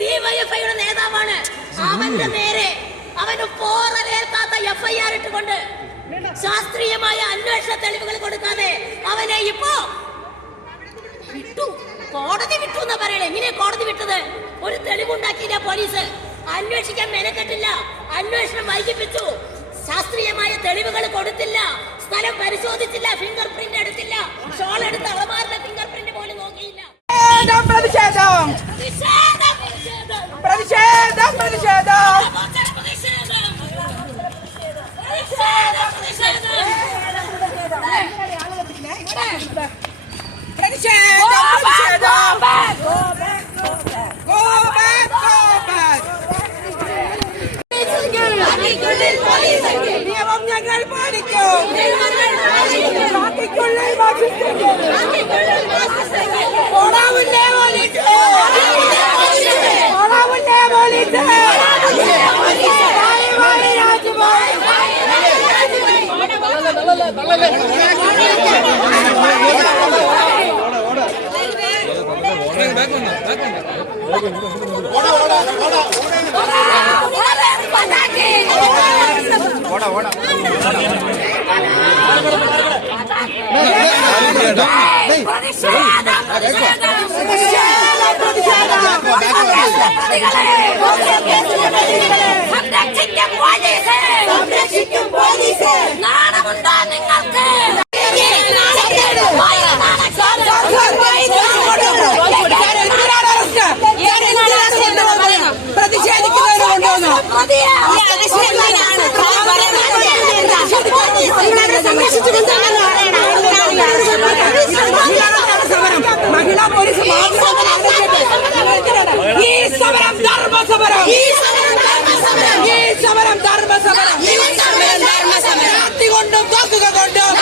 ഡിവൈഎഫ്ഐയുടെ നേതാവാണ്. അവന്റെ നേരെ അവന് പോറലേൽക്കാത്ത എഫ്ഐആർ ഇട്ടുകൊണ്ട് ശാസ്ത്രീയമായ അന്വേഷണ തെളിവുകൾ കൊടുക്കാതെ അവനെ ഇപ്പോ വിട്ടു. കോടതി വിട്ടു എന്നാ പറയണേ. എങ്ങനെ കോടതി വിട്ടത്? ഒരു തെളിവുണ്ടാക്കിയില്ല പോലീസ്. അന്വേഷിക്കാൻ മെനക്കെട്ടില്ല. അന്വേഷണം വൈകിപ്പിച്ചു. ശാസ്ത്രീയമായ തെളിവുകൾ കൊടുത്തില്ല. സ്ഥലം പരിശോധിച്ചില്ല. ഫിംഗർ പ്രിന്റ് എടുത്തില്ല. ഷോൾ എടുത്ത് അളമാരുടെ ഫിംഗർ പ്രിന്റ് പോലും നോക്കിയില്ല. നിയമം ഞങ്ങൾ പാലിക്കും. ഓടാവില്ലേ പോലീസ്? ഓടാവില്ലേ പോലീസ്? നാണമുണ്ടോ നിങ്ങൾക്ക്? മഹിളാ പോലീസ് ഈ സമരം ധർമ്മസമരം. ഈ സമരം ധർമ്മസമരം. കൊണ്ടും തോക്കുക കൊണ്ടും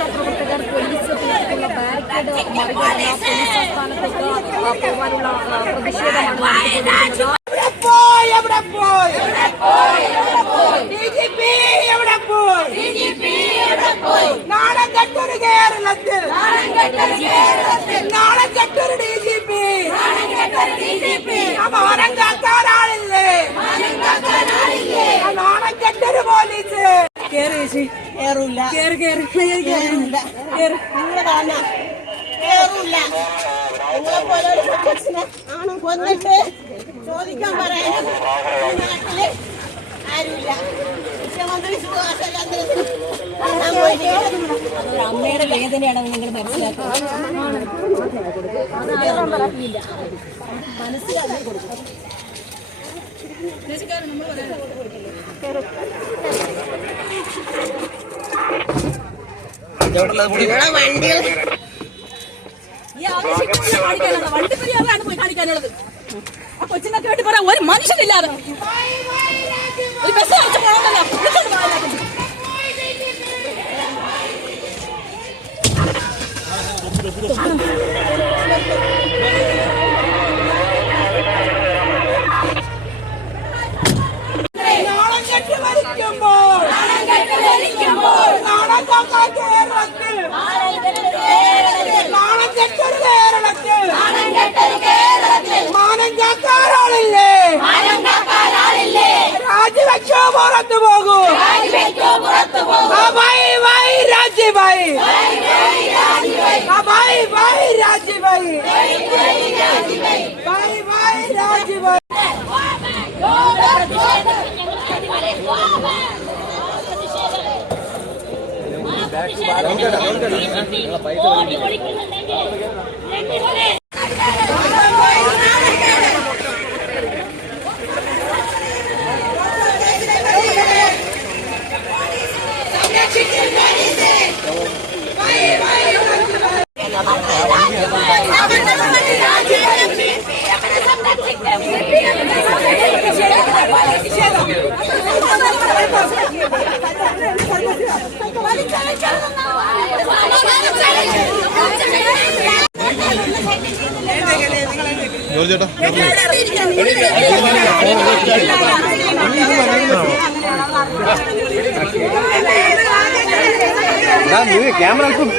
പ്രവർത്തകർ പോലീസ് തീർത്തുള്ള ബാരിക്കേഡ് മറികടന്ന പോലീസ് ആസ്ഥാനത്തേക്ക് പോകാനുള്ള പ്രതിഷേധമാണ്. നാളെ കെട്ടൊരു കേരളത്തിൽ, നാളെ കെട്ടൊരു DGP. മാനം കാക്കാനാളില്ലേ? നാളെ കെട്ടൊരു പോലീസ്. കേറൂല. നിങ്ങളെ കാണാം. കേറൂല. നിങ്ങളെ പോലെ ഒരു പ്രൊട്ടക്ഷനെ ആണ് കൊന്നിട്ട് ചോദിക്കാൻ പറയാനും നാട്ടില് ആരുമില്ല. മുഖ്യമന്ത്രി അമ്മയുടെ വേദനയാണ് നിങ്ങൾ മനസ്സിലാക്കുന്നത്. മനസ്സിലാക്കി കൊടുക്കും. വണ്ടിപ്പരിയാണ് പോയി കാണിക്കാനുള്ളത്. ആ കൊച്ചിനൊക്കെ വേണ്ടി പറയാം. ഒരു മനുഷ്യനില്ലാതെ ഒരു ബസ് അടിച്ചു പോകണ്ടല്ലോ. രാജിവെച്ചോ പുറത്തു പോകൂ. രാജിഭായി. ഓടി ഒളിക്കുന്നുണ്ടെങ്കിൽ രണ്ടുപേരെ ക്യാമറ അല്പം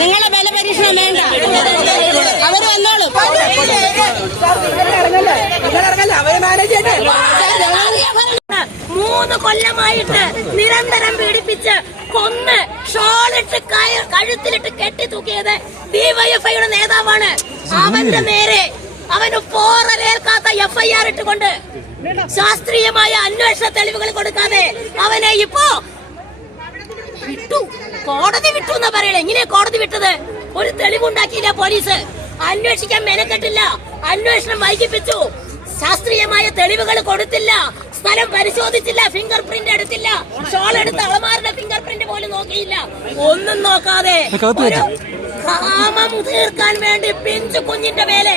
നിങ്ങളെ ബല പരീക്ഷണം വേണ്ട, അവര് വന്നോളും. മൂന്ന് കൊല്ലമായിട്ട് നിരന്തരം പീഡിപ്പിച്ച് കൊന്ന് ഷോളിട്ട് കഴുത്തിലിട്ട് കെട്ടി തൂക്കിയത് ഡിവൈഎഫ്ഐയുടെ നേതാവാണ്. അവന്റെ നേരെ അവന് പോറലേൽക്കാത്ത FIR ഇട്ടുകൊണ്ട് ശാസ്ത്രീയമായ അന്വേഷണ തെളിവുകൾ കൊടുക്കാതെ അവനെ ഇപ്പോ വിട്ടു. കോടതി വിട്ടു എന്നാ പറയണേ. എങ്ങനെയാ കോടതി വിട്ടത്? ഒരു തെളിവുണ്ടാക്കിയില്ല പോലീസ്, അന്വേഷിക്കാൻ മെനക്കെട്ടില്ല, അന്വേഷണം വൈകിപ്പിച്ചു, ശാസ്ത്രീയമായ തെളിവുകൾ കൊടുത്തില്ല, സ്ഥലം പരിശോധിച്ചില്ല, ഫിംഗർ പ്രിന്റ് എടുത്തില്ല, ഷോൾ എടുത്ത അളമാരുടെ ഫിംഗർ പ്രിന്റ് പോലും നോക്കിയില്ല. ഒന്നും നോക്കാതെ കാമം തീർക്കാൻ വേണ്ടി പിഞ്ചു കുഞ്ഞിന്റെ മേലെ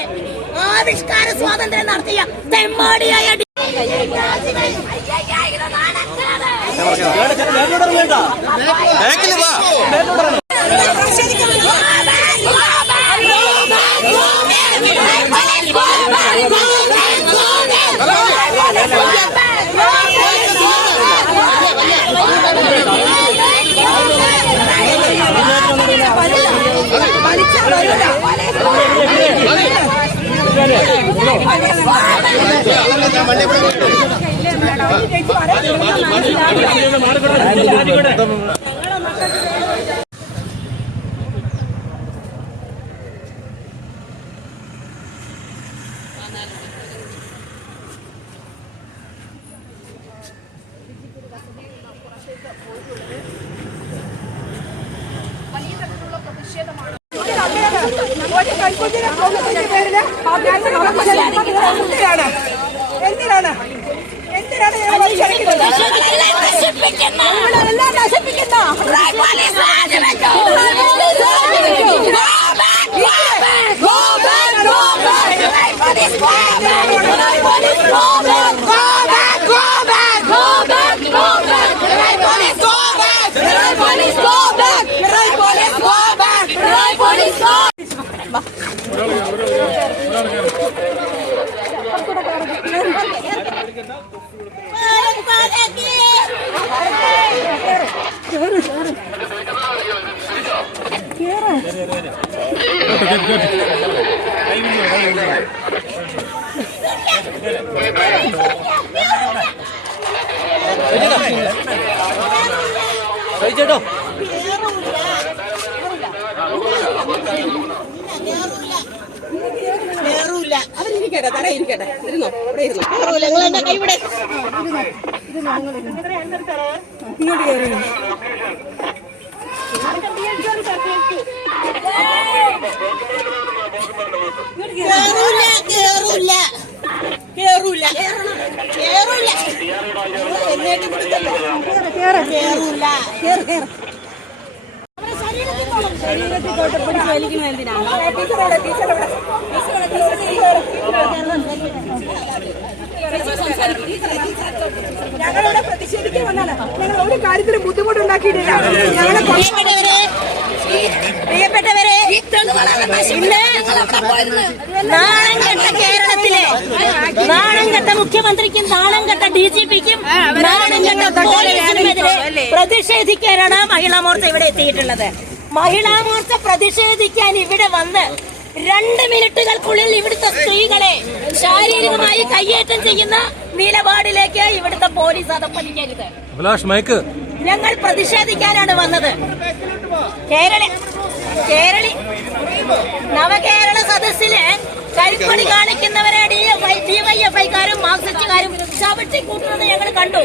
ആവിഷ്കാര സ്വാതന്ത്ര്യം നടത്തിയ തെമ്മാടിയായ എന്തിനാണ് ചേട്ടോ കേറൂല. അവരിരിക്കട്ടെ, തറ ഇരിക്കട്ടെ, ഇരുന്നോ, ഇവിടെ ഇരുന്നോ. കേറൂല. നിങ്ങൾ എന്റെ കൈ ഇവിടെ ഇങ്ങോട്ട് കയറി. കേറൂല. കേറൂല. കേറൂല. കേറൂല. എന്നേറ്റ് പിടിക്കല്ലേ. കേറൂല. ശരീരത്തിൽ തൊട്ട് പിടിച്ച് വലിക്കുന്നത് എന്തിനാണ്? ഞങ്ങളിവിടെ പ്രതിഷേധിക്കാൻ വന്നാണ്. ഞങ്ങൾ ഒരു കാര്യത്തിലും ബുദ്ധിമുട്ടുണ്ടാക്കിയിട്ടില്ല. ഞങ്ങളെ പ്രിയപ്പെട്ടവരെ, ഇന്ന് നാണം കെട്ട കേരളത്തിലെ നാണം കെട്ട മുഖ്യമന്ത്രിക്കും നാണം കെട്ട DGPക്കും നാണം കെട്ട പോലീസിനുമെതിരെ പ്രതിഷേധിക്കാനാണ് മഹിളാ മോർച്ച ഇവിടെ എത്തിയിട്ടുള്ളത്. മഹിളാ മോർച്ച പ്രതിഷേധിക്കാൻ ഇവിടെ വന്ന് 2 മിനിറ്റുകൾക്കുള്ളിൽ ഇവിടുത്തെ സ്ത്രീകളെ ശാരീരികമായി കയ്യേറ്റം ചെയ്യുന്ന നിലപാടിലേക്ക് ഇവിടുത്തെ പോലീസ് അതപ്പതിക്കരുത്. ഞങ്ങൾ പ്രതിഷേധിക്കാനാണ് വന്നത്. നവകേരള സദസ്സില് കരിപ്പണി കാണിക്കുന്നവരെ DYFIക്കാരും മാർക്സിസ്റ്റുകാരും ചവിട്ടി കൂട്ടുന്നത് ഞങ്ങൾ കണ്ടു.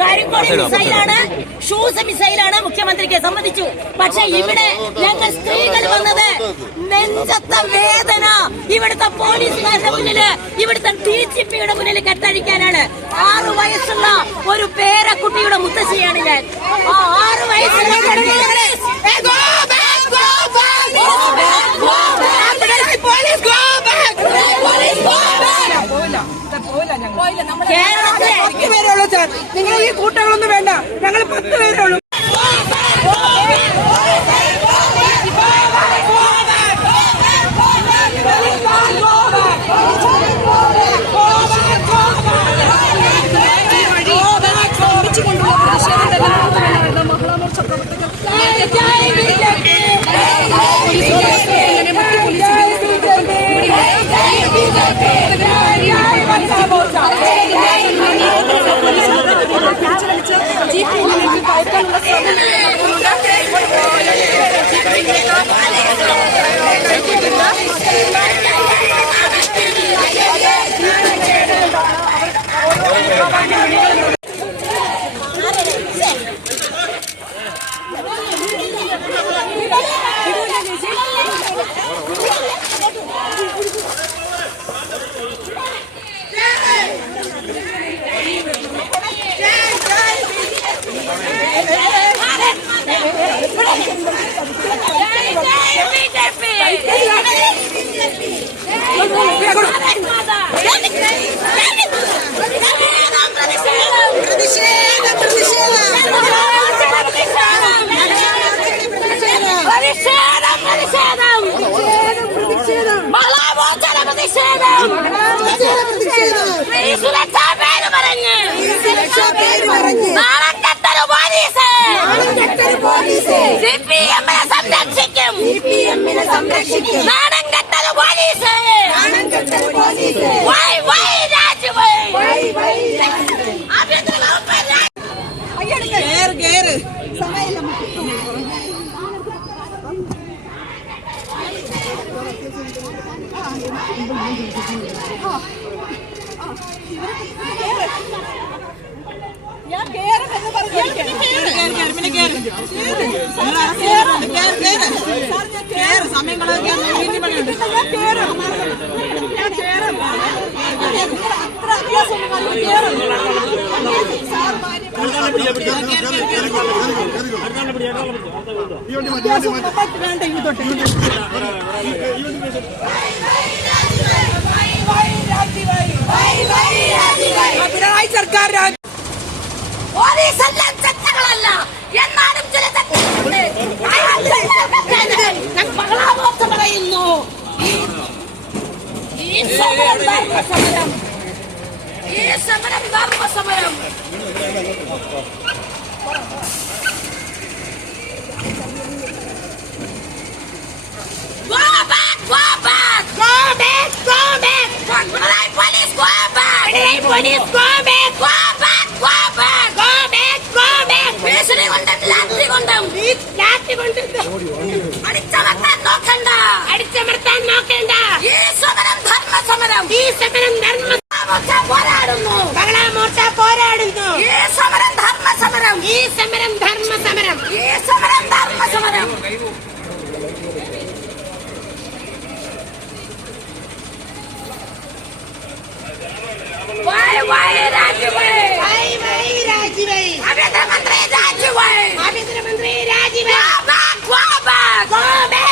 കരിപ്പണി മിസൈലാണ്, ഷൂസ് മിസൈലാണ് മുഖ്യമന്ത്രിക്ക് സമ്മതിച്ചു. പക്ഷെ ഇവിടെ ഞങ്ങൾ സ്ത്രീകൾ വന്നത് നെഞ്ചത്തെ വേദന ഇവിടുത്തെ പോലീസുകാരുടെ മുന്നില്, ഇവിടുത്തെ DGPയുടെ മുന്നിൽ കെട്ടഴിക്കാനാണ്. 6 വയസ്സുള്ള ഒരു പേരക്കുട്ടിയുടെ മുത്തശ്ശിയാണ് ഞാൻ. ആ 6 വയസ്സുള്ള കേരളത്തിലെ 10 പേരേ ഉള്ളൂ സാർ. നിങ്ങൾ ഈ കൂട്ടങ്ങളൊന്നും വേണ്ട. ഞങ്ങൾ 10 പേരേ ഉള്ളൂ. സംരക്ഷിക്കും. നാണം കെട്ടത് പോലീസ്. ഞാൻ കേറുമെന്ന് പറഞ്ഞു. സമയങ്ങളൊക്കെ പിണറായി സർക്കാർ പോലീസെല്ലാം ചട്ടകളല്ല, എന്നാലും ചില ചട്ടങ്ങളുണ്ട്. ഞാൻ മകളാമോർച്ച പറയുന്നു. ഈ സമരം ധർമ്മസമരം, ഈ സമരം ധർമ്മസമരം. Go back! Military police, go back, go back, go back, go back, go back. ഭീഷണി കൊണ്ടും ലാത്തി കൊണ്ടും അടിച്ചമർത്താൻ നോക്കണ്ട, അടിച്ചമർത്താൻ നോക്കണ്ട. ഈ സമരം ധർമ്മ സമരം, ഈ സമരം ധർമ്മ പോരാടുന്നു, മഹിളാ മോർച്ച പോരാടുന്നു. ഈ സമരം ധർമ്മ സമരം, ഈ സമരം ധർമ്മ സമരം, ഈ സമരം ധർമ്മ സമരം. വൈ രാജിവൈ, ആഭ്യന്തരമന്ത്രി രാജിവൈ, ആഭ്യന്തരമന്ത്രി രാജിവൈ. Go back, go back, go back.